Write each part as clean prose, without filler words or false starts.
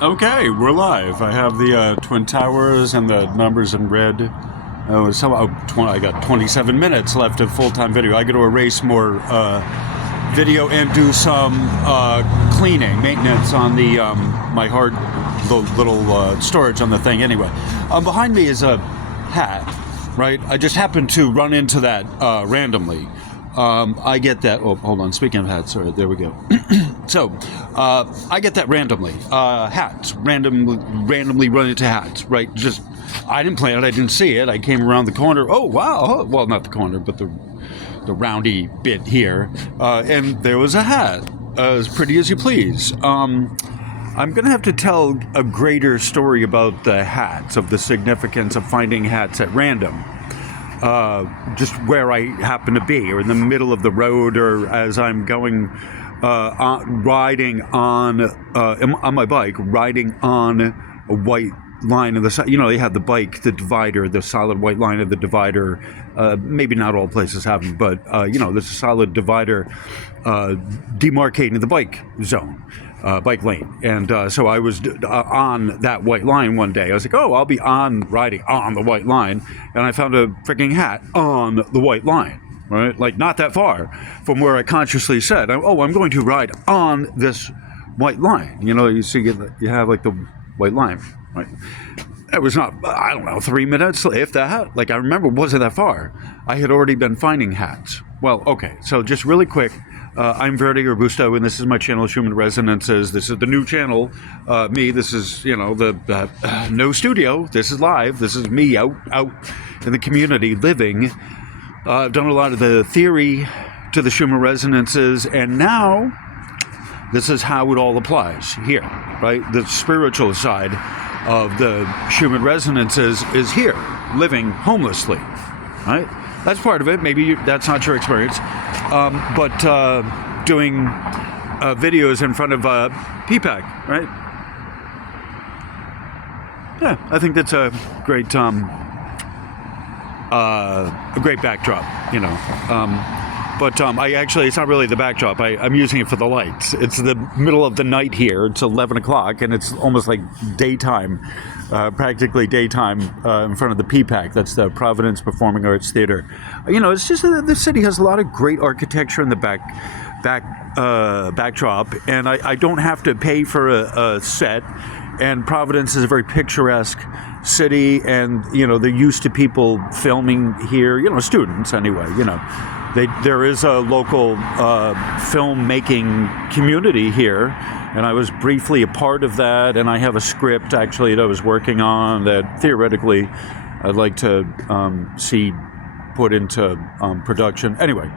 Okay, we're live. I have the Twin Towers and the numbers in red. I got 27 minutes left of full-time video. I got to erase more video and do some cleaning, maintenance on the little storage on the thing. Anyway, behind me is a hat, right? I just happened to run into that randomly. I get that. Oh, hold on. Speaking of hats, sorry, there we go. So, I get that randomly. Hats, randomly run into hats, right? Just, I didn't plan it. I didn't see it. I came around the corner. Oh, wow. Oh, well, not the corner, but the roundy bit here. And there was a hat, as pretty as you please. I'm going to have to tell a greater story about the hats, of the significance of finding hats at random. Just where I happen to be, or in the middle of the road, or as I'm going riding on my bike, riding on a white line of the side. You know, they have the bike, the divider, the solid white line of the divider. Maybe not all places have them, but there's a solid divider demarcating the bike zone. Bike lane. And so I was on that white line one day. I was like, oh, I'll be riding on the white line. And I found a freaking hat on the white line, right? Like not that far from where I consciously said, I'm going to ride on this white line. You know, you see, you have like the white line, right? It was not, 3 minutes, if that. Like I remember, it wasn't that far. I had already been finding hats. Well, okay, so just really quick. I'm Verde Robusto, and this is my channel, Human Resonances. This is the new channel. This is, the no studio. This is live. This is me out in the community living. I've done a lot of the theory to the Human Resonances, and now this is how it all applies here, right? The spiritual side of the Human Resonances is here, living homelessly, right? That's part of it. Maybe that's not your experience. But doing videos in front of PPAC, right? Yeah, I think that's a great backdrop, But it's not really the backdrop. I'm using it for the lights. It's the middle of the night here. It's 11 o'clock, and it's almost like daytime, practically daytime in front of the PPAC. That's the Providence Performing Arts Theater. It's just that the city has a lot of great architecture in the backdrop, and I don't have to pay for a set. And Providence is a very picturesque city, and they're used to people filming here. Students anyway. There is a local filmmaking community here, and I was briefly a part of that, and I have a script actually that I was working on that theoretically I'd like to see put into production. Anyway,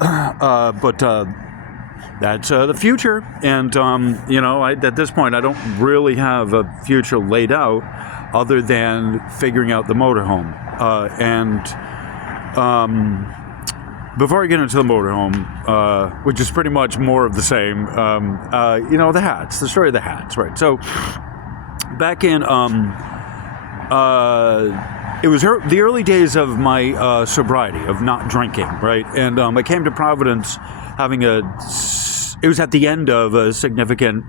but that's the future, and at this point I don't really have a future laid out other than figuring out the motorhome, before I get into the motorhome, which is pretty much more of the same, the hats, the story of the hats, right? So, back in, it was the early days of my sobriety, of not drinking, right? And I came to Providence having it was at the end of a significant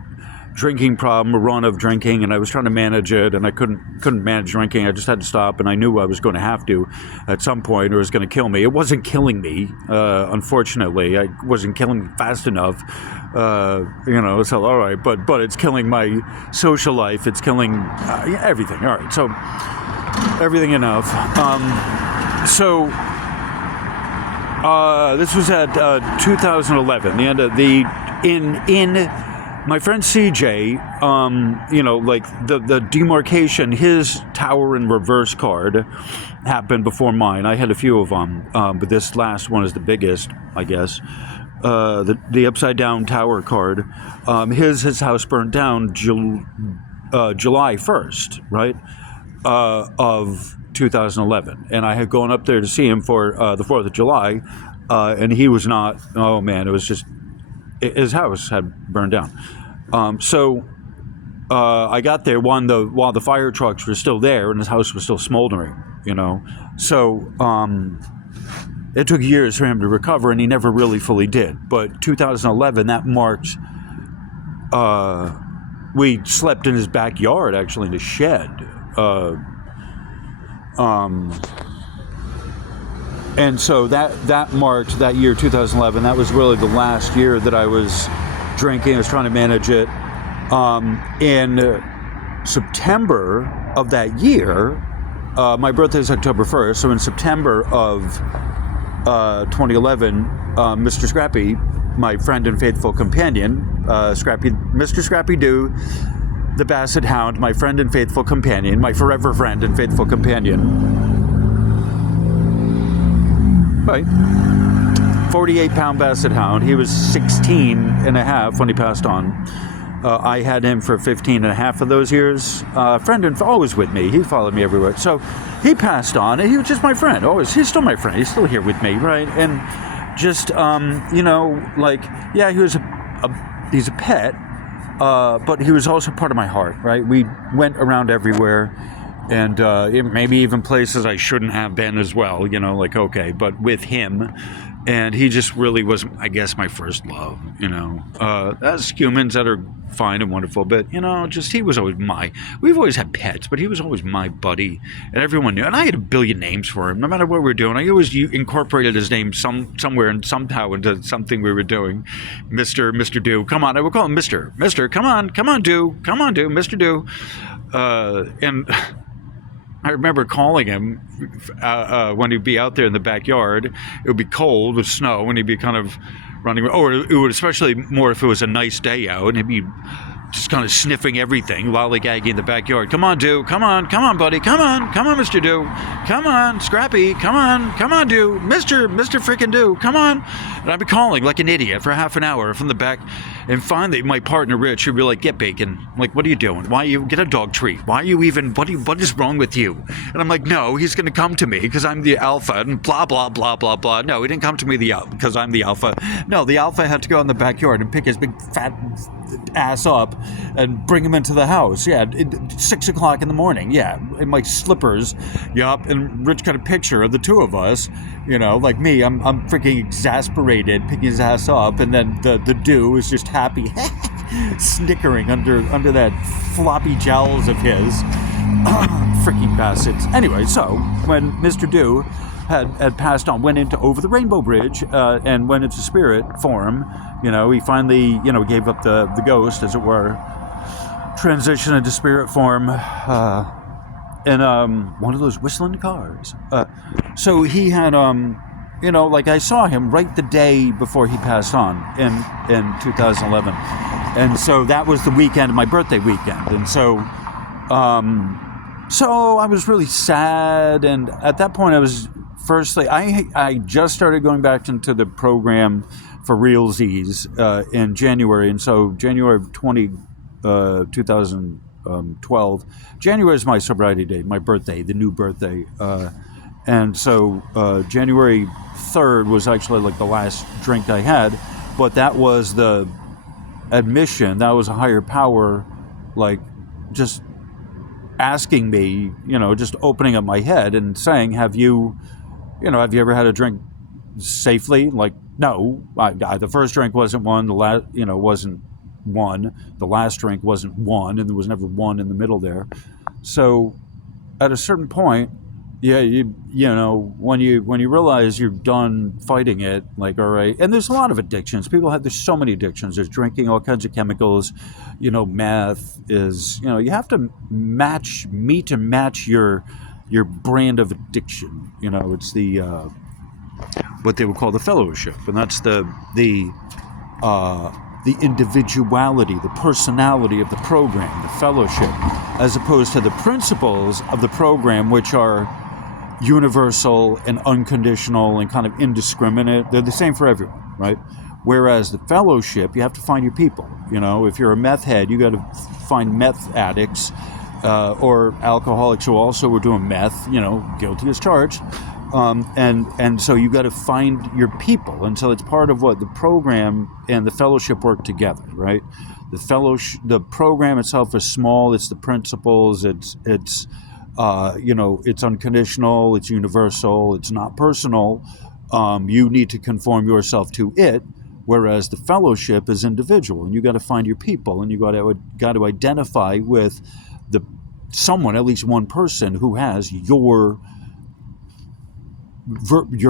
drinking problem, a run of drinking, and I was trying to manage it, and I couldn't manage drinking. I just had to stop, and I knew I was going to have to at some point, or it was going to kill me. It wasn't killing me, unfortunately. I wasn't killing me fast enough, so all right, but it's killing my social life. It's killing everything. All right, so everything enough. This was at 2011, the end of in my friend CJ, like the demarcation, his tower in reverse card happened before mine. I had a few of them, but this last one is the biggest, I guess. The upside down tower card. His house burned down July 1st, right, of 2011. And I had gone up there to see him for the 4th of July, and he was not, oh man, it was just, his house had burned down. I got there while the fire trucks were still there and his house was still smoldering, So it took years for him to recover, and he never really fully did. But 2011, that marked we slept in his backyard, actually, in a shed. And so that marked that year, 2011. That was really the last year that I was drinking. I was trying to manage it. In September of that year, my birthday is October 1st. So in September of 2011, Mr. Scrappy, my friend and faithful companion, Mr. Scrappy Doo, the Basset Hound, my friend and faithful companion, my forever friend and faithful companion. Right. 48-pound Basset Hound. He was 16 and a half when he passed on. I had him for 15 and a half of those years. Friend and always with me. He followed me everywhere. So he passed on, and he was just my friend. Always. He's still my friend. He's still here with me, right? And just, you know, like, yeah, he was he's a pet, but he was also part of my heart, right? We went around everywhere. And maybe even places I shouldn't have been as well, you know, like, okay, but with him. And he just really was, I guess, my first love, you know. As humans that are fine and wonderful, but, you know, just he was always we've always had pets, but he was always my buddy. And everyone knew. And I had a billion names for him, no matter what we were doing. I always incorporated his name somewhere and somehow into something we were doing. Mr. Do, come on. I would call him Mr. Come on, Do, Mr. Do. And I remember calling him when he'd be out there in the backyard. It would be cold with snow, and he'd be kind of running. Or it would, especially more if it was a nice day out, and he'd be just kind of sniffing everything, lollygagging in the backyard. Come on, Do. Come on, buddy. Come on, Mr. Do. Come on, Scrappy. Come on, Do. Mr. Frickin' Do. Come on. And I'd be calling like an idiot for half an hour from the back. And finally, my partner, Rich, would be like, get Bacon. I'm like, what are you doing? Why you get a dog treat? Why are you even, what is wrong with you? And I'm like, no, he's going to come to me because I'm the alpha and blah, blah, blah, blah, blah. No, he didn't come to me because I'm the alpha. No, the alpha had to go in the backyard and pick his big fat ass up and bring him into the house. Yeah, 6 o'clock in the morning. Yeah, in my slippers. Yup. And Rich got a picture of the two of us. You know, like me, I'm freaking exasperated, picking his ass up, and then the Do is just happy, snickering under that floppy jowls of his. Freaking bastards. Anyway, so when Mr. Do had passed on, went into over the Rainbow Bridge, and went into spirit form, you know, he finally, you know, gave up the ghost, as it were, transitioned into spirit form, in one of those whistling cars. So he had, you know, like I saw him right the day before he passed on in 2011. And so that was the weekend, my birthday weekend. And so I was really sad. And at that point I was, firstly, I just started going back into the program for realsies in January. And so January of 2012, January is my sobriety date, my birthday, the new birthday. And so January 3rd was actually like the last drink I had, but that was the admission, that was a higher power, like just asking me, you know, just opening up my head and saying, have you ever had a drink safely? Like, no, the first drink wasn't one, the last, you know, wasn't one, the last drink wasn't one, and there was never one in the middle there. So at a certain point, yeah, you know, when you realize you're done fighting it, like, all right, and there's a lot of addictions. There's so many addictions. There's drinking, all kinds of chemicals, you know, meth is, you know, you have to match your brand of addiction. You know, it's the what they would call the fellowship, and that's the individuality, the personality of the program, the fellowship, as opposed to the principles of the program, which are universal and unconditional and kind of indiscriminate. They're the same for everyone, right? Whereas the fellowship, you have to find your people. You know, if you're a meth head, you got to find meth addicts or alcoholics who also were doing meth, you know, guilty as charged. And so you got to find your people. And so it's part of what the program and the fellowship work together, right? The program itself is small. It's the principles. It's you know, it's unconditional. It's universal. It's not personal. You need to conform yourself to it. whereas the fellowship is individual, and you got to find your people, and you got to identify with someone, at least one person, who has your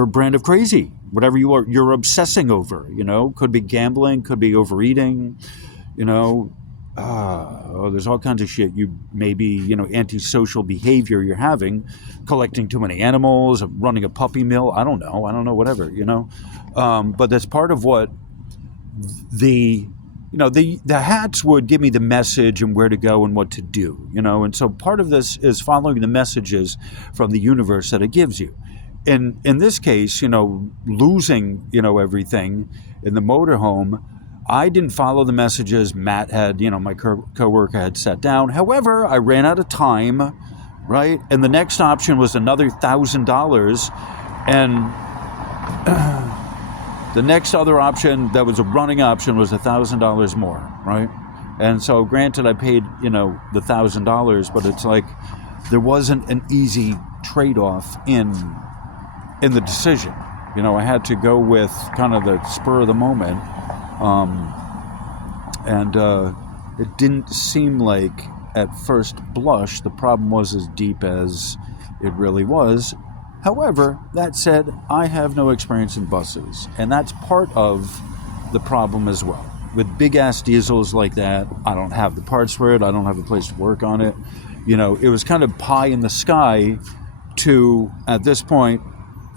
brand of crazy, whatever you're obsessing over. Could be gambling, could be overeating, there's all kinds of shit. You maybe, antisocial behavior you're having, collecting too many animals, running a puppy mill. I don't know, whatever, but that's part of what the hats would give me the message and where to go and what to do, and so part of this is following the messages from the universe that it gives you. And in this case, losing, everything in the motorhome, I didn't follow the messages Matt had, my coworker had set down. However, I ran out of time, right? And the next option was another $1,000. And the next other option that was a running option was $1,000 more, right? And so granted, I paid, the $1,000, but it's like there wasn't an easy trade-off in the decision. I had to go with kind of the spur of the moment. And it didn't seem like at first blush the problem was as deep as it really was. However, that said, I have no experience in buses, and that's part of the problem as well. With big ass diesels like that, I don't have the parts for it, I don't have a place to work on it. It was kind of pie in the sky to, at this point,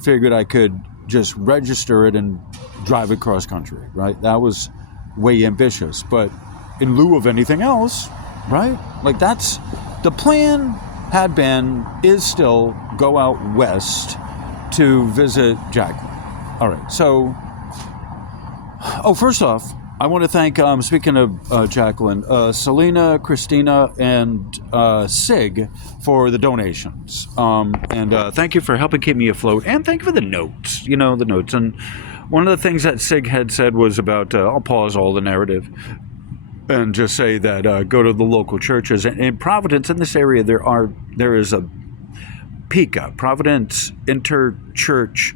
figured I could just register it and drive it cross country, right? That was way ambitious, but in lieu of anything else, right? Like that's the plan is still go out west to visit Jacqueline. All right, so, first off, I want to thank, speaking of Jacqueline, Selena, Christina, and Sig for the donations. And thank you for helping keep me afloat. And thank you for the notes, the notes. And one of the things that Sig had said was about, I'll pause all the narrative and just say that go to the local churches. And in Providence, in this area, there is a PICA, Providence Interchurch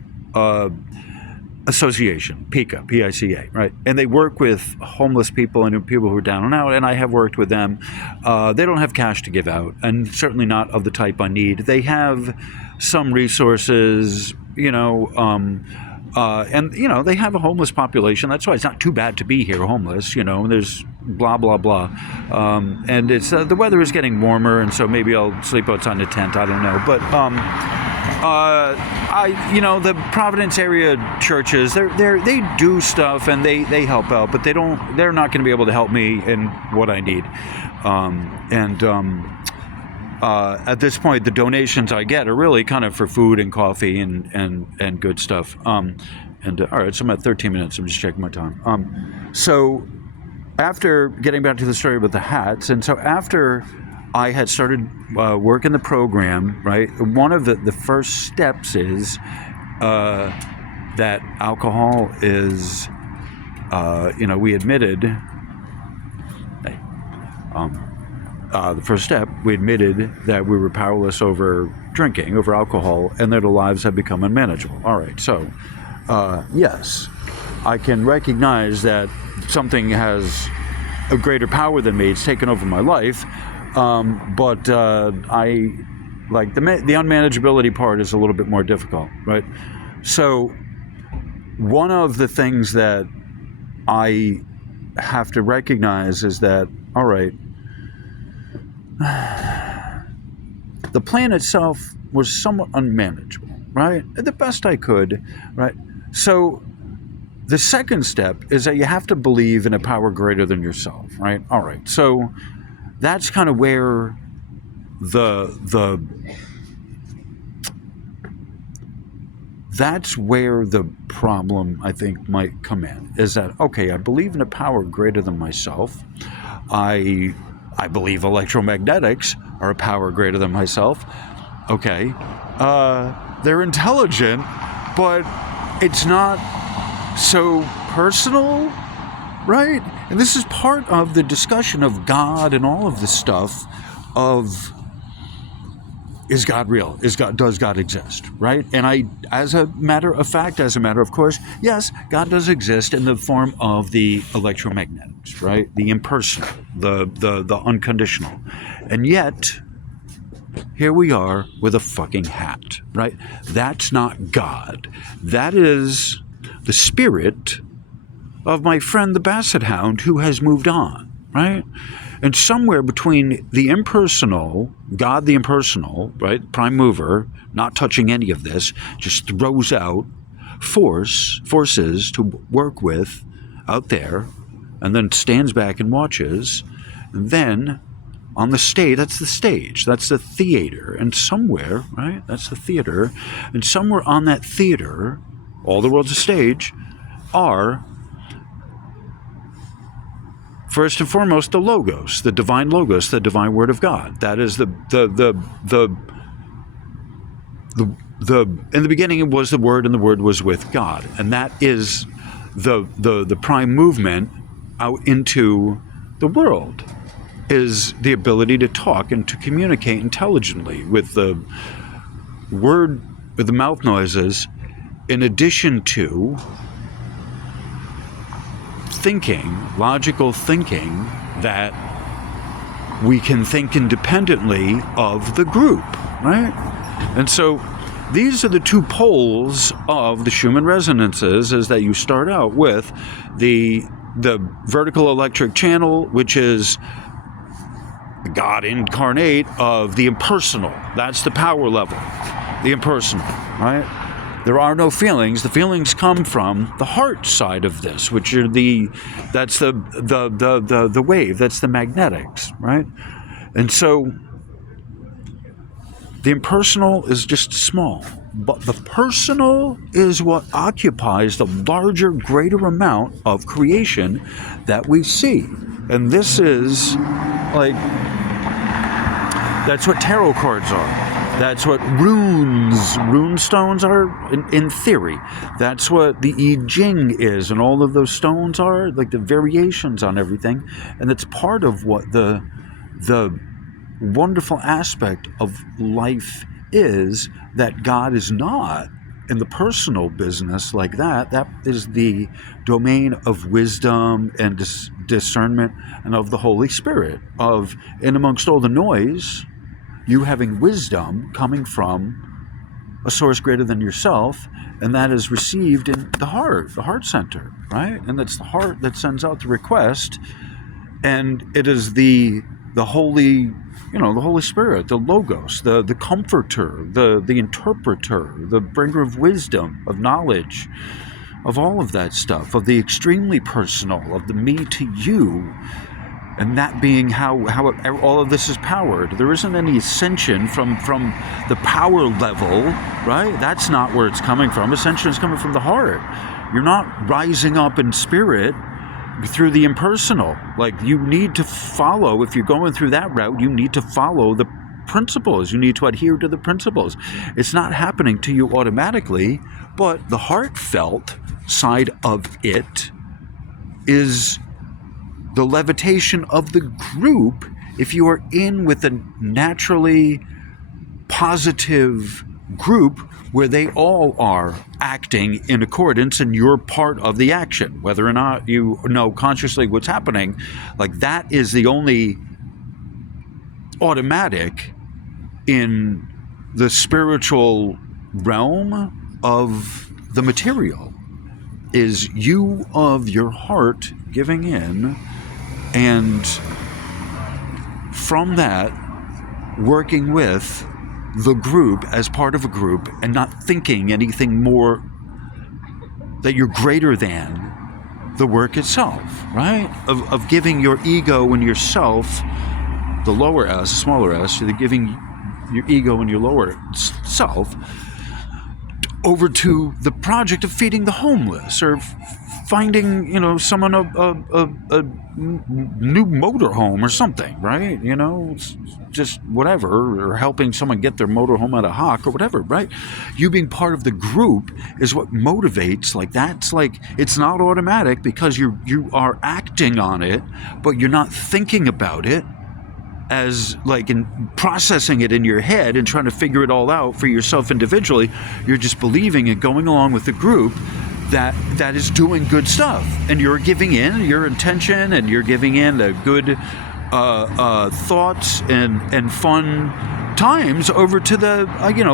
Association, PICA, P-I-C-A, right? And they work with homeless people and people who are down and out, and I have worked with them. They don't have cash to give out, and certainly not of the type I need. They have some resources, and, they have a homeless population. That's why it's not too bad to be here homeless, there's blah, blah, blah. And it's the weather is getting warmer, and so maybe I'll sleep outside the tent, I don't know. But the Providence area churches, they do stuff and they help out, but they're not going to be able to help me in what I need. At this point, the donations I get are really kind of for food and coffee and good stuff. All right, so I'm at 13 minutes. I'm just checking my time. So after getting back to the story about the hats, and so after I had started work in the program, right, one of the first steps is that alcohol is, we admitted, the first step, we admitted that we were powerless over drinking, over alcohol, and that our lives had become unmanageable. All right, so, yes, I can recognize that something has a greater power than me. It's taken over my life, but I, like, the unmanageability part is a little bit more difficult, right? So, one of the things that I have to recognize is that, all right, the plan itself was somewhat unmanageable, right? The best I could, right? So the second step is that you have to believe in a power greater than yourself, right? All right, so that's kind of where that's where the problem, I think, might come in, is that, okay, I believe in a power greater than myself. I believe electromagnetics are a power greater than myself. Okay. They're intelligent, but it's not so personal, right? And this is part of the discussion of God and all of this stuff of is God real? Does God exist? Right? And as a matter of fact, as a matter of course, yes, God does exist in the form of the electromagnetics, right? The impersonal, the unconditional. And yet, here we are with a fucking hat, right? That's not God. That is the spirit of my friend the Basset Hound who has moved on, right? And somewhere between the impersonal, God the impersonal, right, prime mover, not touching any of this, just throws out forces to work with out there, and then stands back and watches. And then on the stage, that's the theater, and somewhere, right, that's the theater, and somewhere on that theater, all the world's a stage, are first and foremost, the logos, the divine logos, the divine word of God. That is the in the beginning it was the Word, and the Word was with God, and that is the prime movement out into the world, is the ability to talk and to communicate intelligently with the word, with the mouth noises, in addition to thinking, logical thinking, that we can think independently of the group, right? And so these are the two poles of the Schumann resonances, is that you start out with the vertical electric channel, which is God incarnate of the impersonal. That's the power level, the impersonal, right? There are no feelings. The feelings come from the heart side of this, which are that's the wave, that's the magnetics, right? And so the impersonal is just small, but the personal is what occupies the larger, greater amount of creation that we see. And this is like, that's what tarot cards are. That's what rune stones are in theory. That's what the I Ching is, and all of those stones are, like the variations on everything. And it's part of what the wonderful aspect of life is, that God is not in the personal business like that. That is the domain of wisdom and discernment, and of the Holy Spirit, of, in amongst all the noise, you having wisdom coming from a source greater than yourself, and that is received in the heart center, right? And it's the heart that sends out the request, and it is the Holy, the Holy Spirit, the Logos, the comforter, the interpreter, the bringer of wisdom, of knowledge, of all of that stuff, of the extremely personal, of the me to you. And that being how all of this is powered. There isn't any ascension from the power level, right? That's not where it's coming from. Ascension is coming from the heart. You're not rising up in spirit through the impersonal. Like, you need to follow, if you're going through that route, you need to follow the principles. You need to adhere to the principles. It's not happening to you automatically, but the heartfelt side of it is the levitation of the group. If you are in with a naturally positive group where they all are acting in accordance and you're part of the action, whether or not you know consciously what's happening, like, that is the only automatic in the spiritual realm of the material, is you of your heart giving in, and from that working with the group as part of a group, and not thinking anything more, that you're greater than the work itself, right? Of giving your ego and yourself, the lower S, the smaller S, you're giving your ego and your lower self over to the project of feeding the homeless, or finding, someone a new motorhome or something, right? Just whatever, or helping someone get their motorhome out of hock or whatever, right? You being part of the group is what motivates. Like, that's like, it's not automatic because you are acting on it, but you're not thinking about it. as like in processing it in your head and trying to figure it all out for yourself individually. You're just believing and going along with the group that is doing good stuff, and you're giving in your intention, and you're giving in the good thoughts and fun times over to the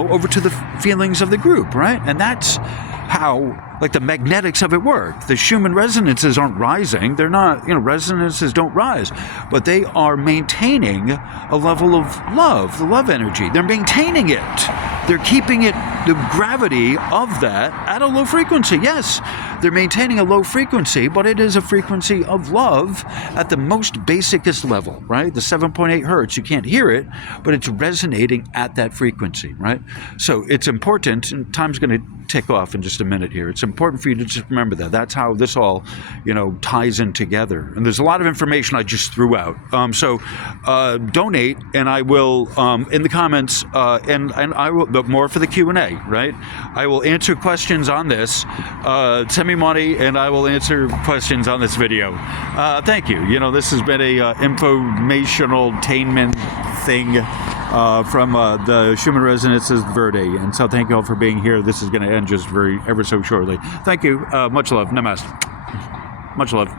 over to the feelings of the group, right? And that's how like the magnetics of it work. The Schumann resonances aren't rising. They're not, resonances don't rise, but they are maintaining a level of love, the love energy. They're maintaining it. They're keeping it, the gravity of that at a low frequency. Yes, they're maintaining a low frequency, but it is a frequency of love at the most basicest level, right? The 7.8 hertz, you can't hear it, but it's resonating at that frequency, right? So it's important, and time's going to tick off in just a minute here. It's important for you to just remember that. That's how this all, ties in together. And there's a lot of information I just threw out. So donate, and I will, in the comments, and I will, but more for the Q&A, right? I will answer questions on this. Send me money, and I will answer questions on this video. Thank you. This has been a informational-tainment thing from the Schumann Resonances Verde. And so thank you all for being here. This is going to end just ever so shortly. Thank you. Much love. Namaste. Much love.